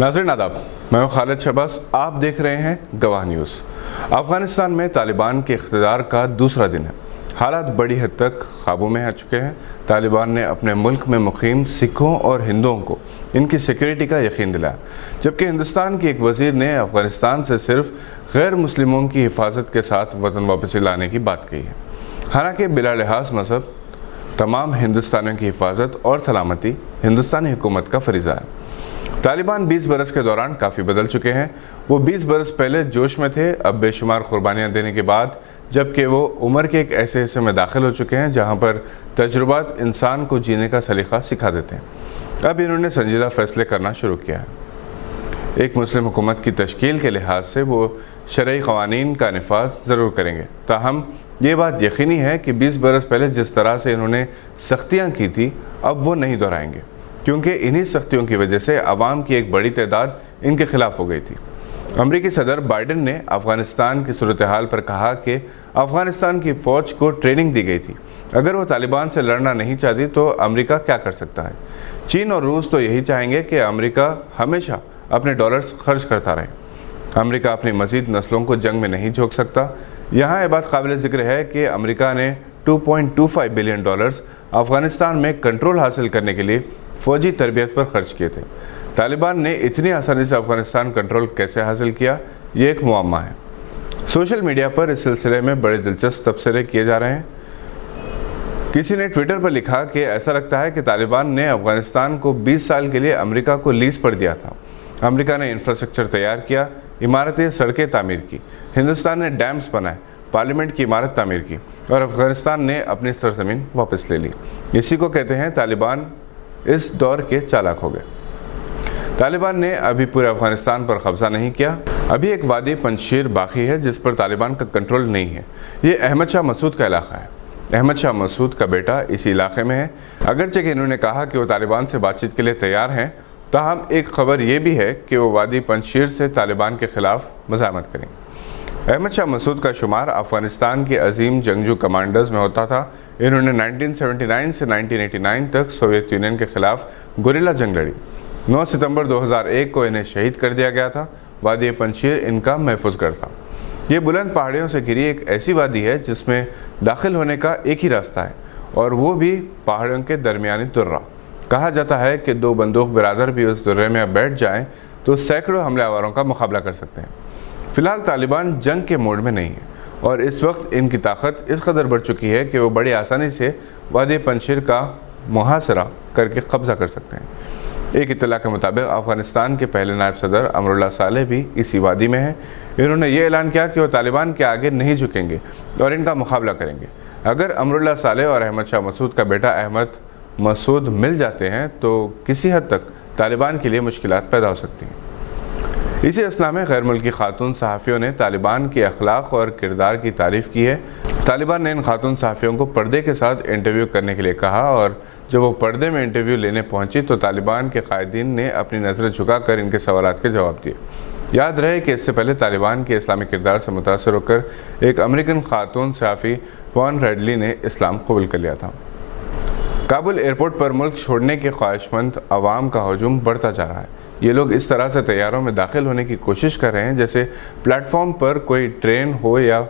नाज़रीन आदाब, मैं हूं खालिद शहबाज। आप देख रहे हैं गवाह न्यूज़। अफ़गानिस्तान में तालिबान के इक़्तिदार का दूसरा दिन है। हालात बड़ी हद तक काबू में आ चुके हैं। तालिबान ने अपने मुल्क में मुक़ीम सिखों और हिंदुओं को इनकी सिक्योरिटी का यकीन दिलाया, जबकि हिंदुस्तान के एक वज़ीर ने अफ़गानिस्तान से सिर्फ गैर मुस्लिमों की हिफाजत के साथ वतन वापसी लाने की बात कही है। हालांकि बिला लिहाज मज़हब तमाम हिंदुस्तानियों की हिफाजत और सलामती हिंदुस्तानी हुकूमत का फरीज़ा है। तालिबान 20 बरस के दौरान काफ़ी बदल चुके हैं। वो 20 बरस पहले जोश में थे, अब बेशुमार कुर्बानियाँ देने के बाद, जबकि वो उम्र के एक ऐसे हिस्से में दाखिल हो चुके हैं जहाँ पर तजुर्बात इंसान को जीने का सलीक़ा सिखा देते हैं। अब इन्होंने संजीदा फ़ैसले करना शुरू किया है। एक मुस्लिम हुकूमत की तश्कील के लिहाज से वो शरई क़वानीन का निफाज़ ज़रूर करेंगे, ताहम ये बात यकीनी है कि 20 बरस पहले जिस तरह से इन्होंने सख्तियाँ की थी, अब वो नहीं दोहराएंगे, क्योंकि इन्हीं सख्तियों की वजह से आवाम की एक बड़ी तादाद इनके खिलाफ हो गई थी। अमरीकी सदर बाइडन ने अफ़गानिस्तान की सूरत हाल पर कहा कि अफ़गानिस्तान की फ़ौज को ट्रेनिंग दी गई थी। अगर वो तालिबान से लड़ना नहीं चाहती तो अमरीका क्या कर सकता है। चीन और रूस तो यही चाहेंगे कि अमरीका हमेशा अपने डॉलर्स खर्च करता रहे। अमरीका अपनी मज़ीद नस्लों को जंग में नहीं झोंक सकता। यहाँ ये बात काबिल ज़िक्र है कि अमरीका ने $2.25 बिलियन अफ़गानिस्तान में कंट्रोल हासिल करने के लिए फ़ौजी तरबियत पर खर्च किए थे। तालिबान ने इतनी आसानी से अफ़गानिस्तान कंट्रोल कैसे हासिल किया, ये एक मुअम्मा है। सोशल मीडिया पर इस सिलसिले में बड़े दिलचस्प तबसरे किए जा रहे हैं। किसी ने ट्विटर पर लिखा कि ऐसा लगता है कि तालिबान ने अफ़गानिस्तान को 20 साल के लिए अमरीका को लीज़ पर दिया था। अमरीका ने इंफ्रास्ट्रक्चर तैयार किया, इमारतें, सड़कें तामीर की, हिंदुस्तान ने डैम्स बनाए, पार्लियामेंट की इमारत तामीर की और अफ़गानिस्तान ने अपनी सरजमीन वापस ले ली। इसी को कहते हैं तालिबान इस दौर के चालाक हो गए। तालिबान ने अभी पूरे अफ़गानिस्तान पर कब्ज़ा नहीं किया। अभी एक वादी पंजशीर बाकी है जिस पर तालिबान का कंट्रोल नहीं है। ये अहमद शाह मसूद का इलाका है। अहमद शाह मसूद का बेटा इसी इलाके में है। अगरचे कि इन्होंने कहा कि वो तालिबान से बातचीत के लिए तैयार हैं, ताहम एक ख़बर ये भी है कि वो वादी पंजशीर से तालिबान के ख़िलाफ़ मज़ाहमत करेंगे। अहमद शाह मसूद का शुमार अफ़गानिस्तान के अजीम जंगजू कमांडर्स में होता था। इन्होंने 1979 से 1989 तक सोवियत यूनियन के ख़िलाफ़ गुरिल्ला जंग लड़ी। 9 सितंबर 2001 को इन्हें शहीद कर दिया गया था। वादी पंजशीर इनका महफूज़गढ़ था। ये बुलंद पहाड़ियों से घिरी एक ऐसी वादी है जिसमें दाखिल होने का एक ही रास्ता है, और वो भी पहाड़ियों के दरमियानी दुर्रा। कहा जाता है कि 2 बंदूक बिरादर भी उस दुर्रे में बैठ जाएँ तो सैकड़ों हमलावरों का मुकाबला कर सकते हैं। फ़िलहाल तालिबान जंग के मोड में नहीं है और इस वक्त इनकी ताकत इस कदर बढ़ चुकी है कि वो बड़ी आसानी से वादी पंजशीर का मुहासरा करके कब्ज़ा कर सकते हैं। एक इत्तला के मुताबिक अफ़गानिस्तान के पहले नायब सदर अमरुल्लाह सालेह भी इसी वादी में हैं। इन्होंने ये ऐलान किया कि वो तालिबान के आगे नहीं झुकेंगे और इनका मुकाबला करेंगे। अगर अमरुल्लाह सालेह और अहमद शाह मसूद का बेटा अहमद मसूद मिल जाते हैं तो किसी हद तक तालिबान के लिए मुश्किलात पैदा हो सकती हैं। इसी असना में गैर मुल्की खातून सहाफ़ियों ने तालिबान के अखलाक और किरदार की तारीफ़ की है। तालिबान ने इन खातून सहाफ़ियों को पर्दे के साथ इंटरव्यू करने के लिए कहा, और जब वो पर्दे में इंटरव्यू लेने पहुंची तो तालिबान के कायदीन ने अपनी नज़रें झुकाकर इनके सवालात के जवाब दिए। याद रहे कि इससे पहले तालिबान के इस्लामी किरदार से मुतासर होकर एक अमेरिकन खातून सहाफ़ी वॉन रेडली ने इस्लाम कबूल कर लिया था। काबुल एयरपोर्ट पर मुल्क छोड़ने के ख्वाहिशमंद आवाम का हजूम बढ़ता जा रहा है। ये लोग इस तरह से तैयारों में दाखिल होने की कोशिश कर रहे हैं जैसे प्लेटफॉर्म पर कोई ट्रेन हो या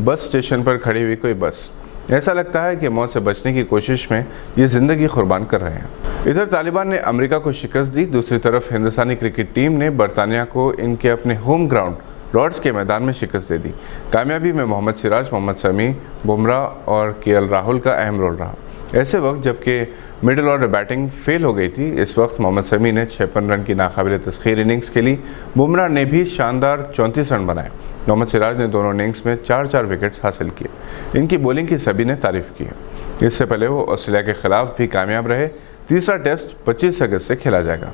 बस स्टेशन पर खड़ी हुई कोई बस। ऐसा लगता है कि मौत से बचने की कोशिश में ये ज़िंदगी कुर्बान कर रहे हैं। इधर तालिबान ने अमेरिका को शिकस्त दी, दूसरी तरफ हिंदुस्तानी क्रिकेट टीम ने बरतानिया को इनके अपने होम ग्राउंड लॉर्ड्स के मैदान में शिकस्त दे दी। कामयाबी में मोहम्मद सिराज, मोहम्मद शमी, बुमराह और केएल राहुल का अहम रोल रहा। ऐसे वक्त जबकि मिडिल ऑर्डर बैटिंग फेल हो गई थी, इस वक्त मोहम्मद शमी ने 56 रन की नाकाबिल तस्खीर इनिंग्स खेली। बुमराह ने भी शानदार 34 रन बनाए। मोहम्मद सिराज ने दोनों इनिंग्स में 4-4 विकेट्स हासिल किए। इनकी बॉलिंग की सभी ने तारीफ़ की है। इससे पहले वो ऑस्ट्रेलिया के ख़िलाफ़ भी कामयाब रहे। तीसरा टेस्ट 25 अगस्त से खेला जाएगा।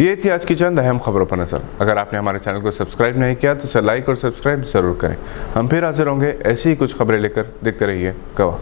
ये थी आज की चंद अहम खबरों पर नज़र। अगर आपने हमारे चैनल को सब्सक्राइब नहीं किया तो इसे लाइक और सब्सक्राइब ज़रूर करें। हम फिर हाजिर होंगे ऐसी ही कुछ खबरें लेकर। देखते रहिए गवाह।